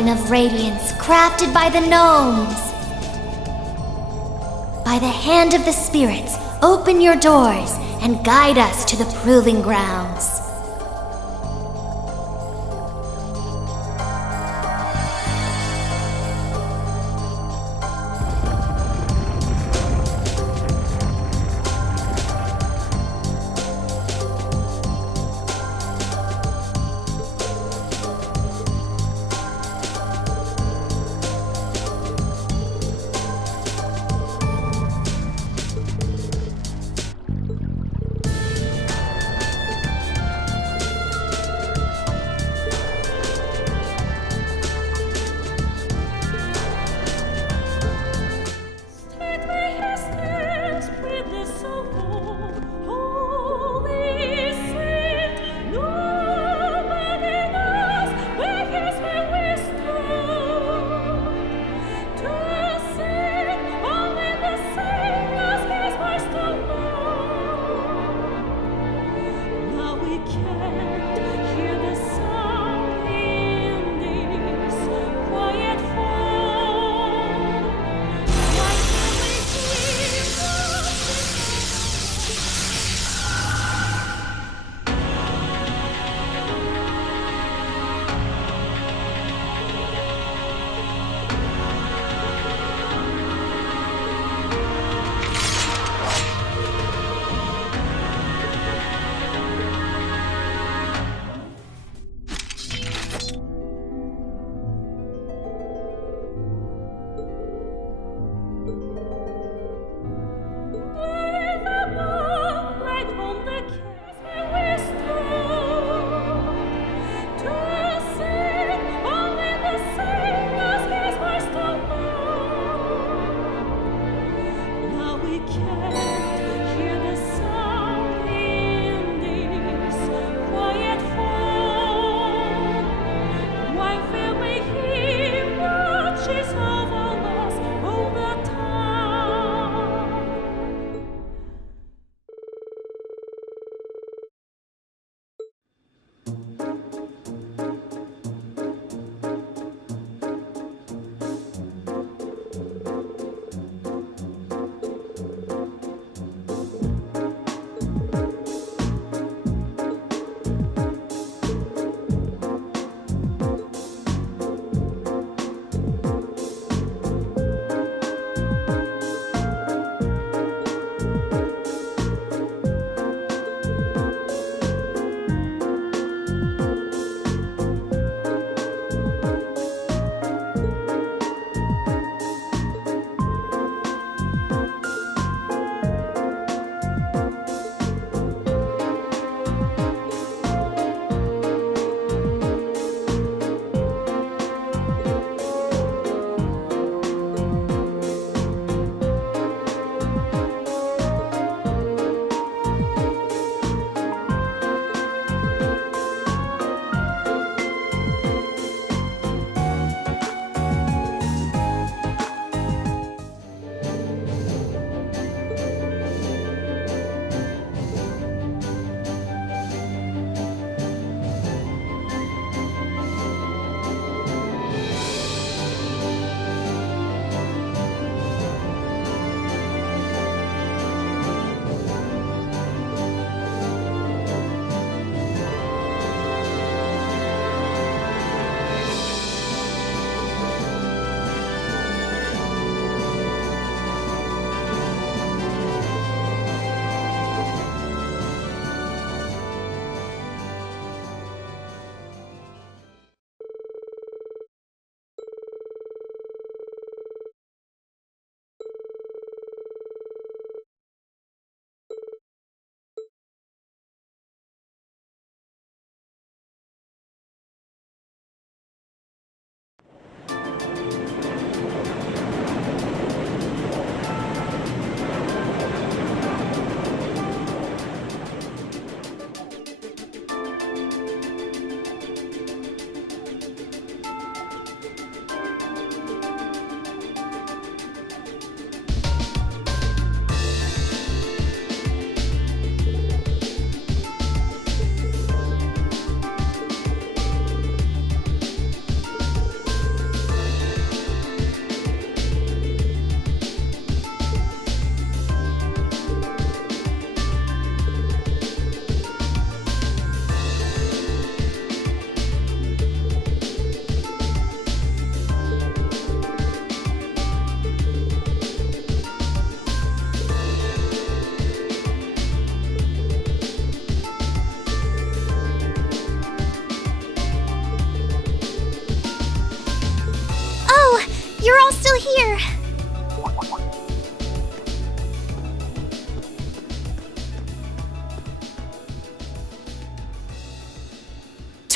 shrine of radiance crafted by the gnomes. By the hand of the spirits, open your doors and guide us to the proving grounds.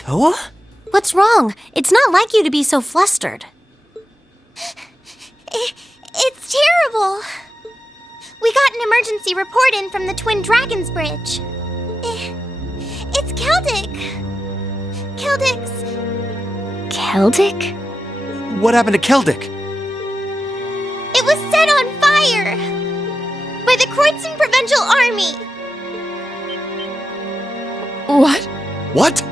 Toa? What's wrong? It's not like you to be so flustered. It's terrible. We got an emergency report in from the Twin Dragons Bridge. It's Celtic. Celtic? What happened to Celtic? It was set on fire by the Kreutzen Provincial Army. What? What?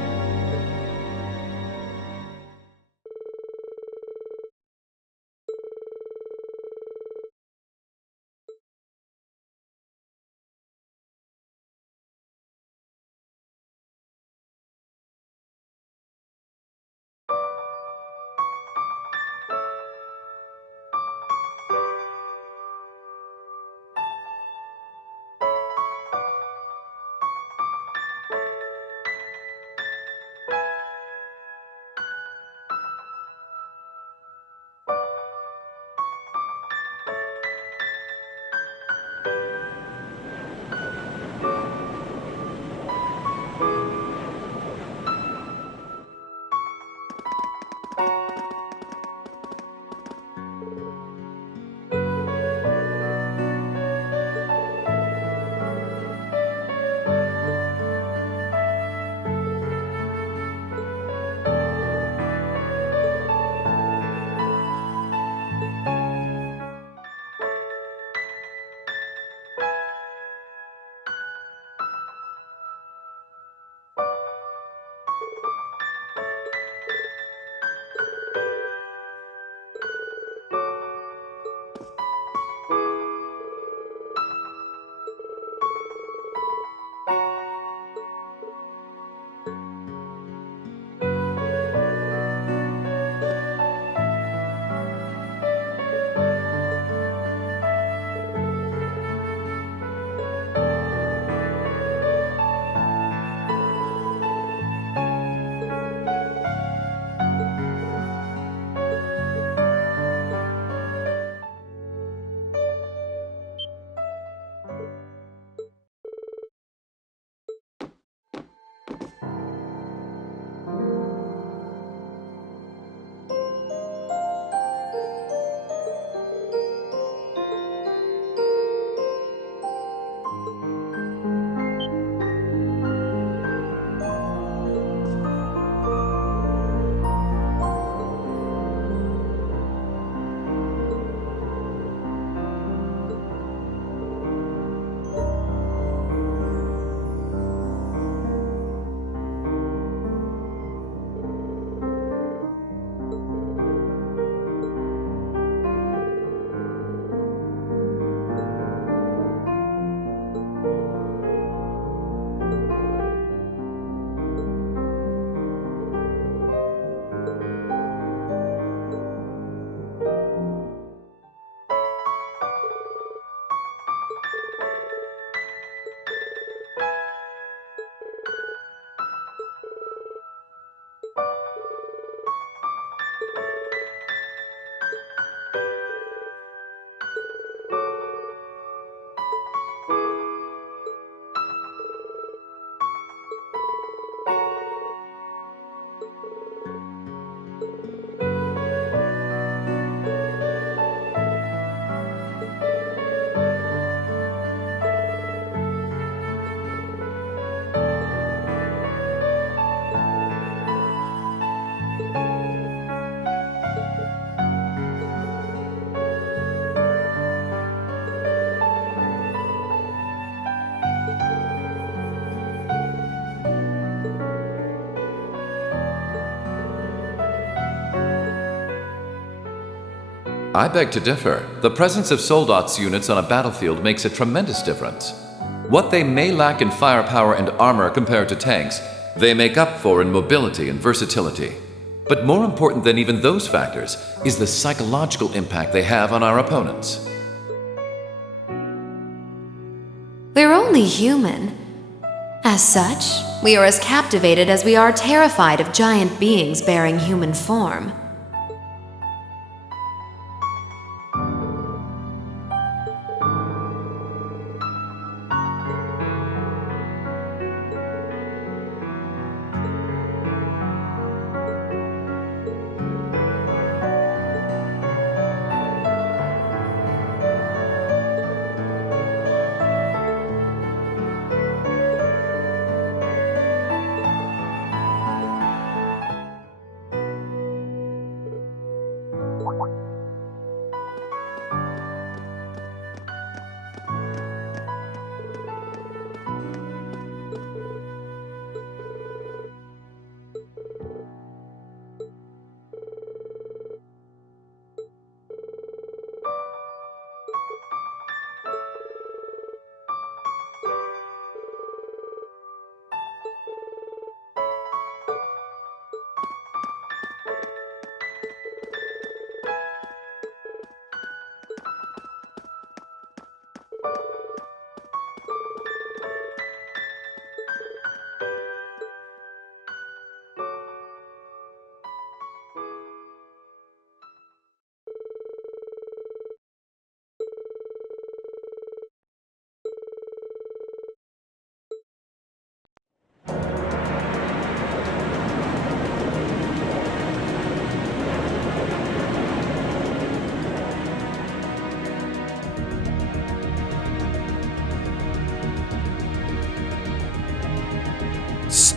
I beg to differ. The presence of Soldat's units on a battlefield makes a tremendous difference. What they may lack in firepower and armor compared to tanks, they make up for in mobility and versatility. But more important than even those factors is the psychological impact they have on our opponents. We're only human. As such, we are as captivated as we are terrified of giant beings bearing human form.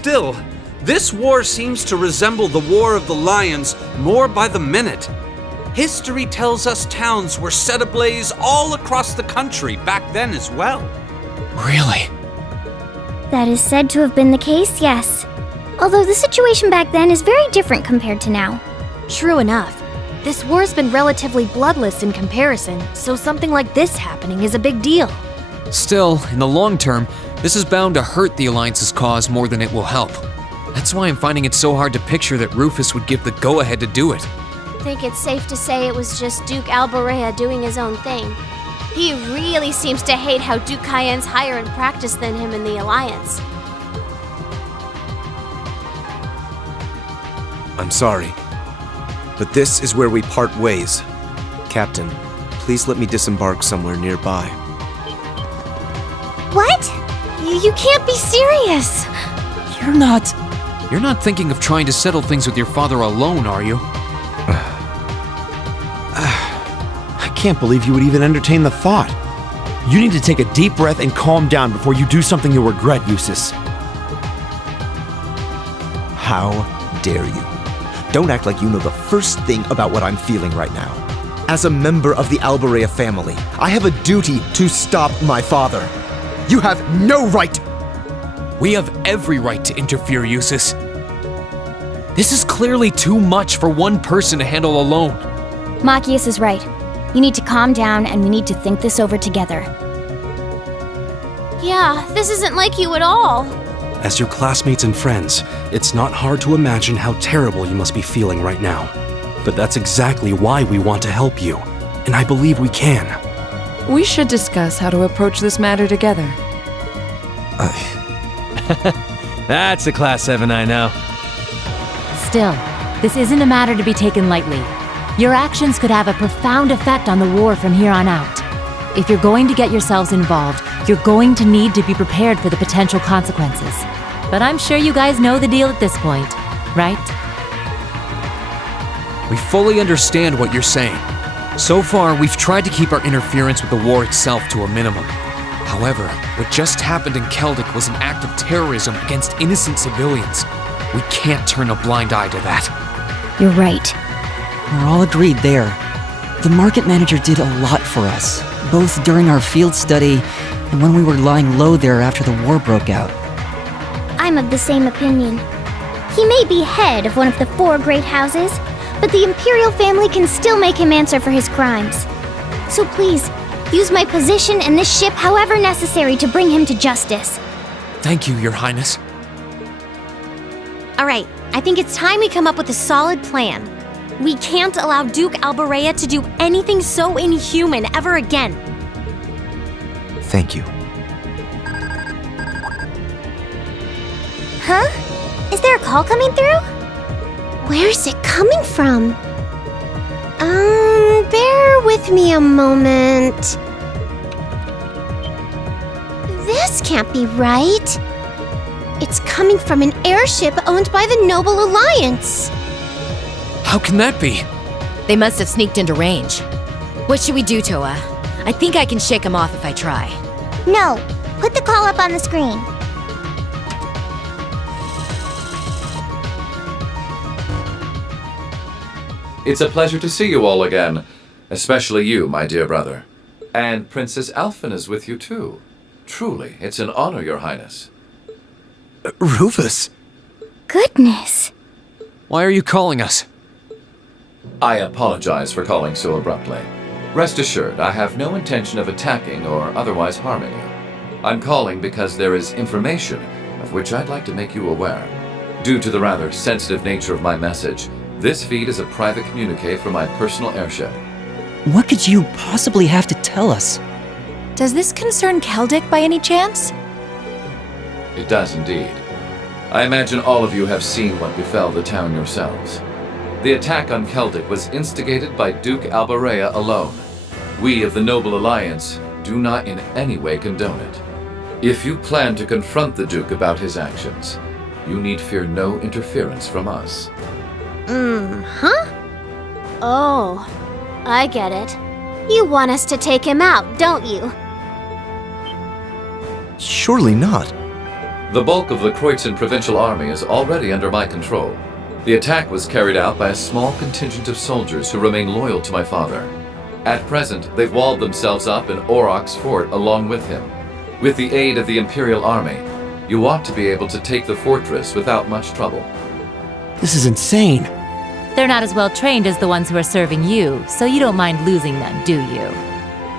Still, this war seems to resemble the War of the Lions more by the minute. History tells us towns were set ablaze all across the country back then as well. Really? That is said to have been the case, yes. Although the situation back then is very different compared to now. True enough. This war's been relatively bloodless in comparison, so something like this happening is a big deal. Still, in the long term, this is bound to hurt the Alliance's cause more than it will help. That's why I'm finding it so hard to picture that Rufus would give the go-ahead to do it. I think it's safe to say it was just Duke Alborea doing his own thing. He really seems to hate how Duke Cayenne's higher in practice than him in the Alliance. I'm sorry, but this is where we part ways. Captain, please let me disembark somewhere nearby. What? You can't be serious! You're not thinking of trying to settle things with your father alone, are you? I can't believe you would even entertain the thought. You need to take a deep breath and calm down before you do something you'll regret, Eustace. How dare you? Don't act like you know the first thing about what I'm feeling right now. As a member of the Alborea family, I have a duty to stop my father. You have no right! We have every right to interfere, Eustace. This is clearly too much for one person to handle alone. Machias is right. You need to calm down and we need to think this over together. Yeah, this isn't like you at all. As your classmates and friends, it's not hard to imagine how terrible you must be feeling right now. But that's exactly why we want to help you, and I believe we can. We should discuss how to approach this matter together. That's a Class 7 I know. Still, this isn't a matter to be taken lightly. Your actions could have a profound effect on the war from here on out. If you're going to get yourselves involved, you're going to need to be prepared for the potential consequences. But I'm sure you guys know the deal at this point, right? We fully understand what you're saying. So far, we've tried to keep our interference with the war itself to a minimum. However, what just happened in Keldic was an act of terrorism against innocent civilians. We can't turn a blind eye to that. You're right. We're all agreed there. The market manager did a lot for us, both during our field study and when we were lying low there after the war broke out. I'm of the same opinion. He may be head of one of the 4 great houses, but the Imperial family can still make him answer for his crimes. So please, use my position and this ship however necessary to bring him to justice. Thank you, Your Highness. Alright, I think it's time we come up with a solid plan. We can't allow Duke Alborea to do anything so inhuman ever again. Thank you. Huh? Is there a call coming through? Where's it coming from? Bear with me a moment. This can't be right. It's coming from an airship owned by the Noble Alliance. How can that be? They must have sneaked into range. What should we do, Toa? I think I can shake them off if I try. No, put the call up on the screen. It's a pleasure to see you all again, especially you, my dear brother. And Princess Alphen is with you too. Truly, it's an honor, Your Highness. Rufus? Goodness. Why are you calling us? I apologize for calling so abruptly. Rest assured, I have no intention of attacking or otherwise harming you. I'm calling because there is information of which I'd like to make you aware. Due to the rather sensitive nature of my message, this feed is a private communique from my personal airship. What could you possibly have to tell us? Does this concern Keldic by any chance? It does indeed. I imagine all of you have seen what befell the town yourselves. The attack on Keldic was instigated by Duke Alborea alone. We of the Noble Alliance do not in any way condone it. If you plan to confront the Duke about his actions, you need fear no interference from us. Huh? Oh, I get it. You want us to take him out, don't you? Surely not. The bulk of the Kreutzen Provincial Army is already under my control. The attack was carried out by a small contingent of soldiers who remain loyal to my father. At present, they've walled themselves up in Aurochs Fort along with him. With the aid of the Imperial Army, you ought to be able to take the fortress without much trouble. This is insane. They're not as well trained as the ones who are serving you, so you don't mind losing them, do you?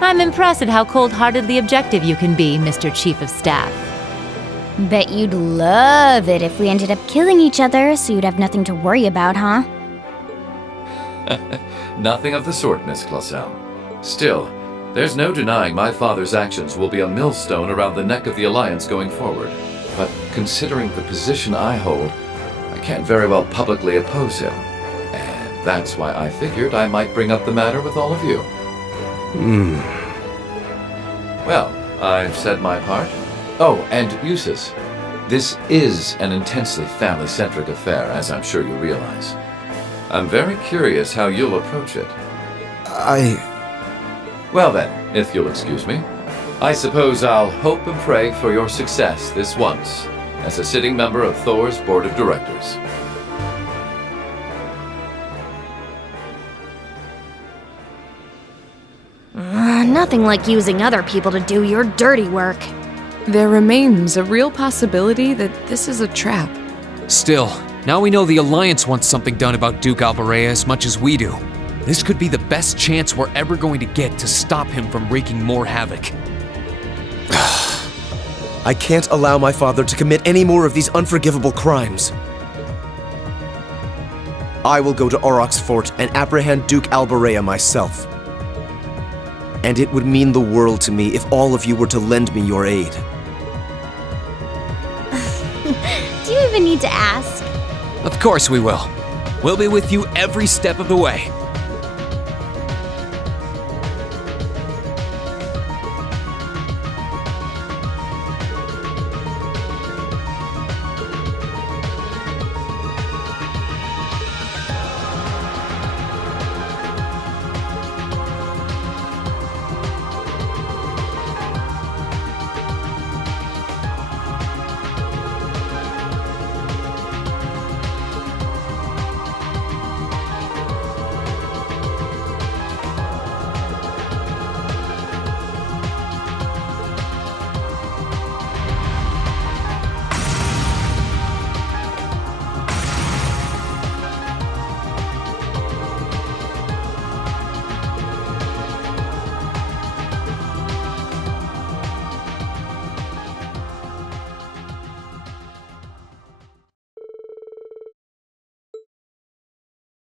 I'm impressed at how cold-heartedly objective you can be, Mr. Chief of Staff. Bet you'd love it if we ended up killing each other so you'd have nothing to worry about, huh? Nothing of the sort, Miss Clausel. Still, there's no denying my father's actions will be a millstone around the neck of the Alliance going forward. But considering the position I hold, I can't very well publicly oppose him. And that's why I figured I might bring up the matter with all of you. Well, I've said my part. Oh, and Eustace, this is an intensely family-centric affair, as I'm sure you realize. I'm very curious how you'll approach it. Well then, if you'll excuse me, I suppose I'll hope and pray for your success this once, as a sitting member of Thor's Board of Directors. Nothing like using other people to do your dirty work. There remains a real possibility that this is a trap. Still, now we know the Alliance wants something done about Duke Alberea as much as we do. This could be the best chance we're ever going to get to stop him from wreaking more havoc. I can't allow my father to commit any more of these unforgivable crimes. I will go to Aurochs Fort and apprehend Duke Alberea myself. And it would mean the world to me if all of you were to lend me your aid. Do you even need to ask? Of course we will. We'll be with you every step of the way.